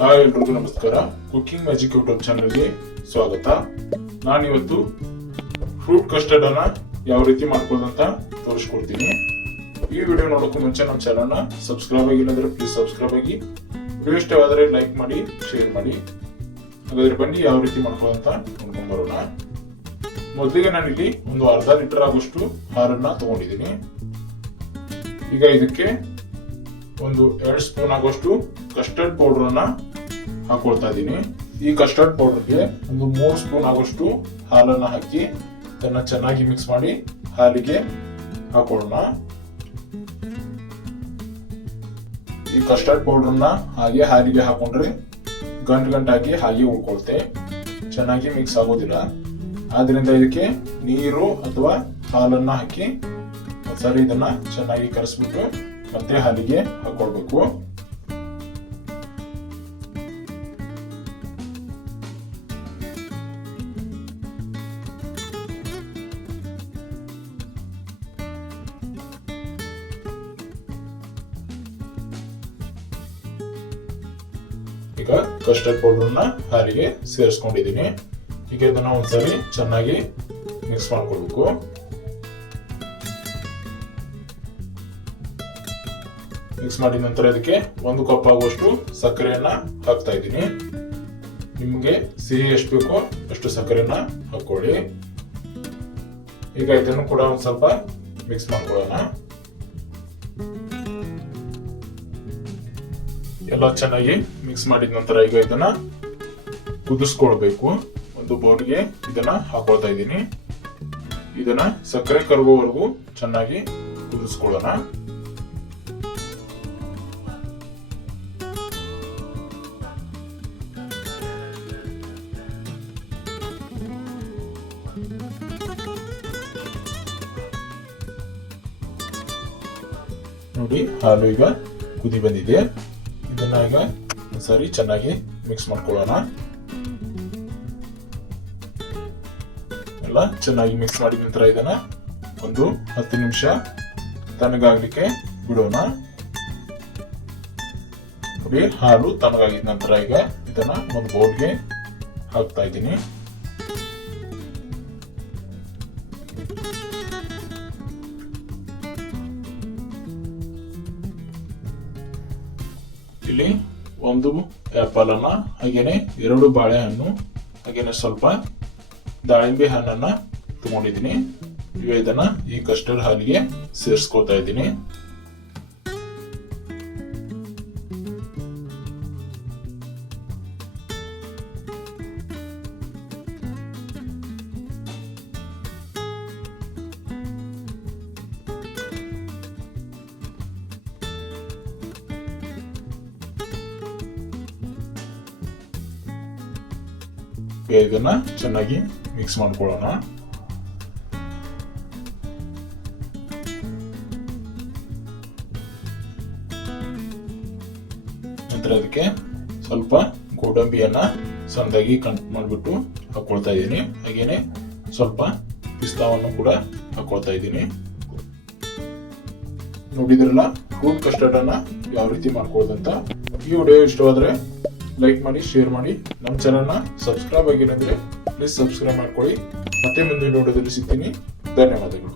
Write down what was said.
Hi ಎಲ್ರಿಗೂ ನಮಸ್ಕಾರ. Cooking magic YouTube ಚಾನಲ್ಗೆ ಸ್ವಾಗತ. ನಾನಿವತ್ತು ಫ್ರೂಟ್ ಕಸ್ಟರ್ಡ್ ಅನ್ನ ಯಾವ ರೀತಿ ಮಾಡ್ಕೊಳ್ಳೋದು ಅಂತ ತೋರಿಸ್ಕೊಡ್ತೀನಿ. ಈ ವಿಡಿಯೋ ನೋಡೋಕ್ಕೂ ಮುಂಚೆ ನಮ್ಮ ಚಾನಲ್ನ ಸಬ್ಸ್ಕ್ರೈಬ್ ಆಗಿಲ್ಲ ಅಂದ್ರೆ ಪ್ಲೀಸ್ ಸಬ್ಸ್ಕ್ರೈಬ್ ಆಗಿ. ವಿಡಿಯೋ ಇಷ್ಟವಾದರೆ ಲೈಕ್ ಮಾಡಿ, ಶೇರ್ ಮಾಡಿ. ಹಾಗಾದ್ರೆ ಬನ್ನಿ ಯಾವ ರೀತಿ ಮಾಡ್ಕೊಳ್ಳೋದು ಅಂತ ನೋಡ್ಕೊಂಡ್ ಬರೋಣ. ಮೊದಲಿಗೆ ನಾನಿಲ್ಲಿ ಒಂದು ಅರ್ಧ ಲೀಟರ್ ಆಗುವಷ್ಟು ಹಾಲನ್ನ ತಗೊಂಡಿದ್ದೀನಿ. ಈಗ ಇದಕ್ಕೆ ಒಂದು 2 ಸ್ಪೂನ್ ಆಗುವಷ್ಟು ಕಸ್ಟರ್ಡ್ ಪೌಡರ್ ಅನ್ನ ಹಾಕೊಳ್ತಾ ಇದ್ದೀನಿ. ಈ ಕಸ್ಟರ್ಡ್ ಪೌಡರ್ಗೆ ಒಂದು 3 ಸ್ಪೂನ್ ಆಗುವಷ್ಟು ಹಾಲನ್ನ ಹಾಕಿ ಇದನ್ನ ಚೆನ್ನಾಗಿ ಮಿಕ್ಸ್ ಮಾಡಿ ಹಾಲಿಗೆ ಹಾಕೊಳ್ಳೋಣ. ಈ ಕಸ್ಟರ್ಡ್ ಪೌಡರ್ನ ಹಾಗೆ ಹಾಲಿಗೆ ಹಾಕೊಂಡ್ರೆ ಗಂಟಾಗಿ ಹಾಗೆ ಉಳ್ಕೊಳ್ತೆ, ಚೆನ್ನಾಗಿ ಮಿಕ್ಸ್ ಆಗೋದಿಲ್ಲ. ಆದ್ರಿಂದ ಇದಕ್ಕೆ ನೀರು ಅಥವಾ ಹಾಲನ್ನ ಹಾಕಿ ಒಂದ್ಸರಿ ಇದನ್ನ ಚೆನ್ನಾಗಿ ಕಲಸ್ಬಿಟ್ಟು ಮತ್ತೆ ಹಾಲಿಗೆ ಹಾಕೊಳ್ಬೇಕು. ಈಗ ಕಸ್ಟರ್ಡ್ ಪೌಡರ್ನ ಹಾಲಿಗೆ ಸೇರಿಸ್ಕೊಂಡಿದ್ದೀನಿ. ಈಗ ಇದನ್ನ ಒಂದ್ಸರಿ ಚೆನ್ನಾಗಿ ಮಿಕ್ಸ್ ಮಾಡ್ಕೊಳ್ಬೇಕು. ಮಿಕ್ಸ್ ಮಾಡಿದ ನಂತರ ಇದಕ್ಕೆ 1 ಕಪ್ ಆಗುವಷ್ಟು ಸಕ್ಕರೆಯನ್ನ ಹಾಕ್ತಾ ಇದ್ದೀನಿ. ನಿಮ್ಗೆ ಸಿಹಿ ಎಷ್ಟು ಬೇಕೋ ಅಷ್ಟು ಸಕ್ಕರೆಯನ್ನ ಹಾಕೊಳ್ಳಿ. ಈಗ ಇದನ್ನು ಕೂಡ ಒಂದ್ ಸ್ವಲ್ಪ ಮಿಕ್ಸ್ ಮಾಡ್ಕೊಳ್ಳೋಣ. ಎಲ್ಲ ಚೆನ್ನಾಗಿ ಮಿಕ್ಸ್ ಮಾಡಿದ ನಂತರ ಈಗ ಇದನ್ನ ಕುದಿಸ್ಕೊಳ್ಬೇಕು. ಒಂದು ಬೌಲ್ಗೆ ಇದನ್ನ ಹಾಕೊಳ್ತಾ ಇದ್ದೀನಿ. ಇದನ್ನ ಸಕ್ಕರೆ ಕರಗುವವರೆಗೂ ಚೆನ್ನಾಗಿ ಕುದಿಸ್ಕೊಳ್ಳೋಣ. ನೋಡಿ, ಹಾಲು ಈಗ ಕುದಿ ಬಂದಿದೆ. ಇದನ್ನ ಈಗ ಸರಿ ಚೆನ್ನಾಗಿ ಮಿಕ್ಸ್ ಮಾಡ್ಕೊಳ್ಳೋಣ. ಎಲ್ಲ ಚೆನ್ನಾಗಿ ಮಿಕ್ಸ್ ಮಾಡಿದ ನಂತರ ಇದನ್ನ ಒಂದು 10 ನಿಮಿಷ ತಣ್ಣಗಾಗ್ಲಿಕ್ಕೆ ಬಿಡೋಣ. ನೋಡಿ, ಹಾಲು ತಣ್ಣಗಾಗಿದ ನಂತರ ಈಗ ಇದನ್ನ ಒಂದು ಬೌಲ್ಗೆ ಹಾಕ್ತಾ ಇದ್ದೀನಿ. ಇಲ್ಲಿ 1 ಆಪಲ್ ಅನ್ನ, ಹಾಗೇನೆ 2 ಬಾಳೆಹಣ್ಣು, ಹಾಗೇನೆ ಸ್ವಲ್ಪ ದಾಳಿಂಬೆ ಹಣ್ಣನ್ನ ತಗೊಂಡಿದ್ದೀನಿ. ಈಗ ಇದನ್ನ ಈ ಕಸ್ಟರ್ಡ್ ಹಾಲಿಗೆ ಸೇರಿಸ್ಕೊಳ್ತಾ ಇದ್ದೀನಿ. ಇದನ್ನ ಚೆನ್ನಾಗಿ ಮಿಕ್ಸ್ ಮಾಡ್ಕೊಳ್ಳೋಣ. ನಂತರ ಅದಕ್ಕೆ ಸ್ವಲ್ಪ ಗೋಡಂಬಿಯನ್ನ ಸಣ್ಣದಾಗಿ ಕಟ್ ಮಾಡಿಬಿಟ್ಟು ಹಾಕೊಳ್ತಾ ಇದ್ದೀನಿ. ಹಾಗೇನೆ ಸ್ವಲ್ಪ ಪಿಸ್ತಾವನ್ನು ಕೂಡ ಹಾಕೊಳ್ತಾ ಇದ್ದೀನಿ. ನೋಡಿದ್ರಲ್ಲ ಫ್ರೂಟ್ ಕಸ್ಟರ್ಡ್ ಅನ್ನ ಯಾವ ರೀತಿ ಮಾಡ್ಕೊಳ್ಳೋದಂತ. ಈ ವಿಡಿಯೋ ಇಷ್ಟವಾದ್ರೆ ಲೈಕ್ ಮಾಡಿ, ಶೇರ್ ಮಾಡಿ. ನಮ್ಮ ಚಾನಲ್ನ ಸಬ್ಸ್ಕ್ರೈಬ್ ಆಗಿಲ್ಲ ಅಂದ್ರೆ ಪ್ಲೀಸ್ ಸಬ್ಸ್ಕ್ರೈಬ್ ಮಾಡ್ಕೊಳ್ಳಿ. ಮತ್ತೆ ಮುಂದಿನ ವಿಡಿಯೋದಲ್ಲಿ ಸಿಗ್ತೀನಿ. ಧನ್ಯವಾದಗಳು.